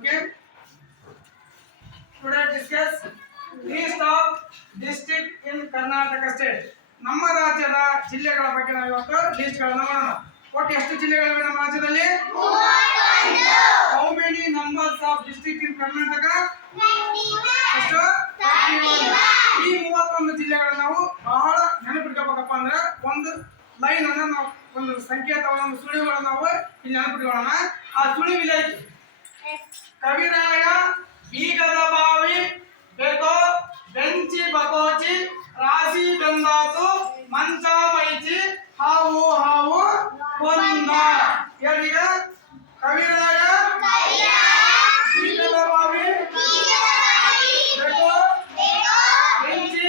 Okay Today discuss list of district in Karnataka state ನಮ್ಮ ರಾಜ್ಯದ ಜಿಲ್ಲೆಗಳ ಬಗ್ಗೆ ನಾವು ಇವತ್ತು ಲಿಸ್ಟ್ಗಳನ್ನು ನೋಡೋಣ ಒಟ್ಟು ಎಷ್ಟು ಜಿಲ್ಲೆಗಳಿವೆ ನಮ್ಮ ರಾಜ್ಯದಲ್ಲಿ? How many numbers of district in Karnataka ಎಷ್ಟು? 31. ಈ ಮೂವತ್ತೊಂದು ಜಿಲ್ಲೆಗಳನ್ನ ನಾವು ಬಹಳ ನೆನಪಿಟ್ಕೋಬೇಕಪ್ಪ ಅಂದ್ರೆ ಒಂದು ಲೈನ್ ಅನ್ನ ನಾವು ಒಂದು ಸಂಕೇತವನ್ನು ಒಂದು ಸುಳಿವುಗಳನ್ನು ನಾವು ಇಲ್ಲಿ ನೆನಪಿಟ್ಕೊಳ್ಳೋಣ. ಆ ಸುಳಿವಿಲ್ಲ ಕವಿರಾಯ ಬೀಗದ ಬಾವಿ ಬೇಕೋ ಬೆಂಚಿ ಬಕೋಚಿ ರಾಶಿ ಬೆಂದಾತು ಮಂಚ ಮೈಚಿ ಹಾವು ಹಾವು ಕೊಂದ ಹೇಳೀಗ ಕವಿರಾಯ ಬೀಗದ ಬಾವಿ ಬೇಕೋ ಬೆಂಚಿ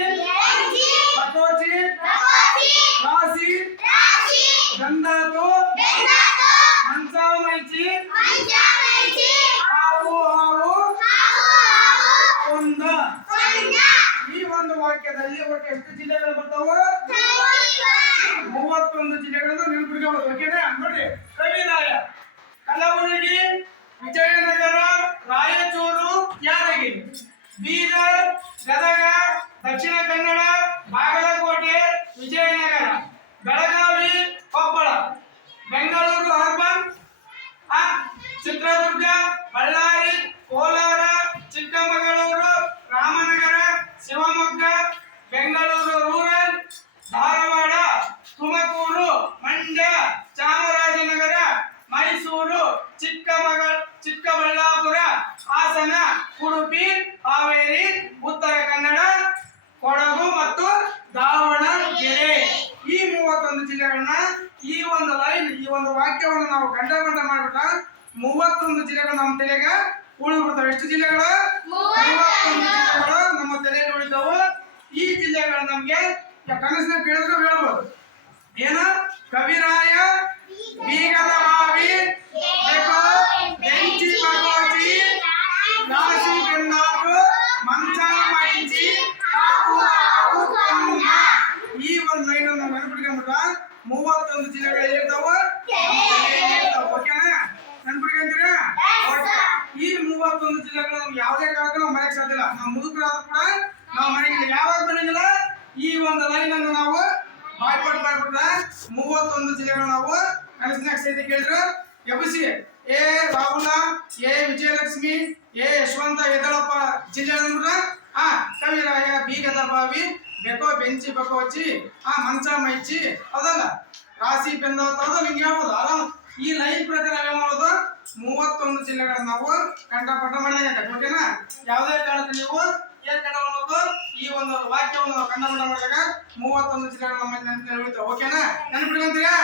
ಬಕೋಚಿ ರಾಶಿ ಬೆಂದಾತು ಮಂಚ ಮೈಚಿ ಹಾವು ಹಾವು ಕೊಂದ ಈ ಒಂದು ವಾಕ್ಯದಲ್ಲಿ ಒಟ್ಟು ಎಷ್ಟು ಜಿಲ್ಲೆಗಳು ಬರ್ತಾವ? ಮೂವತ್ತೊಂದು ಜಿಲ್ಲೆಗಳನ್ನು ನೆನಪಿಟ್ಕೋಬಹುದು ಓಕೆನಾ? ನೋಡಿ ಕವಿರಾಯ ಕಲಬುರಗಿ ವಿಜಯನಗರ, ರಾಯಚೂರು, ಯಾದಗಿರಿ, ಬೀದರ್, ಗದಗ, ದಕ್ಷಿಣ ಕನ್ನಡ ಒಂದು ವಾಕ್ಯವನ್ನು ನಾವು ಗಂಡ ಗಂಡ ಮಾಡ್ಬಿಟ್ಟ ಮೂವತ್ತೊಂದು ಜಿಲ್ಲೆಗಳು ನಮ್ಮ ತಲೆಗೆ ಉಳಿಬಿಡ್ತವೆ ಎಷ್ಟು ಜಿಲ್ಲೆಗಳು? ಜಿಲ್ಲೆಗಳು ನಮ್ಮ ತಲೆಯಲ್ಲಿ ಉಳಿದವು. ಈ ಜಿಲ್ಲೆಗಳು ನಮ್ಗೆ ಕನಸಿನ ಕೇಳಿದ್ರು ಹೇಳ್ಬೋದು. ಏನ? ಕವಿರಾಯ ನಾವು ಸಾಧ್ಯ ನಾವು ಮುದುಕರಾದ್ರೂ ಕೂಡ ನಾವು ಮನೆಗೆ ಯಾವಾಗ ಬಂದಿಲ್ಲ ಈ ಒಂದು ಲೈನ್ ಅನ್ನು ನಾವು ಬಾಯ್ಪಾಟ್ ಮಾಡ್ಬಿಟ್ರೆ ಮೂವತ್ತೊಂದು ಜಿಲ್ಲೆಗಳು ನಾವು ಕನಸಿನಾಗ ಸಹಿತ ಕೇಳಿದ್ರು. A B C A Rahula, A Vijayalakshmi, A Yashwant ಎದಳಪ್ಪ ಜಿಲ್ಲೆ ಆ, ಕವಿರಾಯ ಬೀಗದ ಬಾವಿ ಬೆಕೋ ಬೆಂಚಿ ಬಕೋಚಿ ಆ ಮಂಚ ಮೈಚಿ, ಅದಲ್ಲ. ರಾಶಿ ಬೆಂದ ಹೇಳ್ಬೋದು. ಆರಾಮ್. ಈ ಲೈನ್ ಪ್ರಕಾರ ನಾವ್ ಏನ್ ಮಾಡೋದು ಮೂವತ್ತೊಂದು ಜಿಲ್ಲೆಗಳನ್ನ ನಾವು ಕಂಠಪಟ್ಟ ಮಾಡಿದಾಗ ಓಕೆನಾ ಯಾವುದೇ ಕಾರಣಕ್ಕೆ ನೀವು ಏನ್ ಮಾಡಬೇಕು? ಈ ಒಂದು ವಾಕ್ಯವನ್ನು ನಾವು ಕಂಠಪಟ್ಟ ಮಾಡಿದಾಗ ಮೂವತ್ತೊಂದು ಚಿಹ್ನೆಗಳು ನಮ್ಮ ನೆನಪಿನಲ್ಲಿ ಉಳಿತಾವೆ ಓಕೆನಾ ನೆನಪಿಟ್ಕೊಂತೀರಾ?